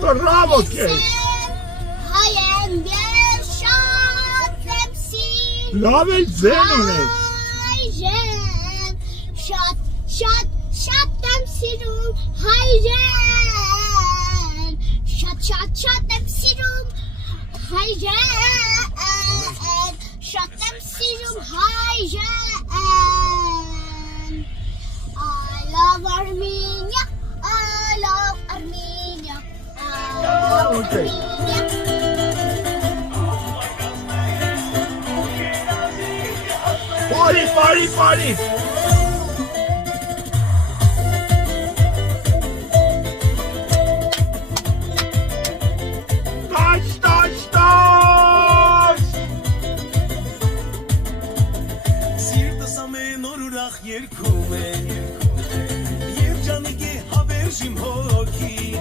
Bravo քեզ։ Հայեմ ես շատ եմ սիրում։ Լավ էլ ձեն ունես։ Հայրեն, շատ եմ սիրում, հայրեն, շատ եմ սիրում, հայրեն, շատ եմ սիրում, հայրեն, I love Armenia, I love Armenia, I love Armenia. Party. Touch. Սիրտս ամեն օր ուրախ երգում է, և ջանիկի հավերժ իմ հոգին,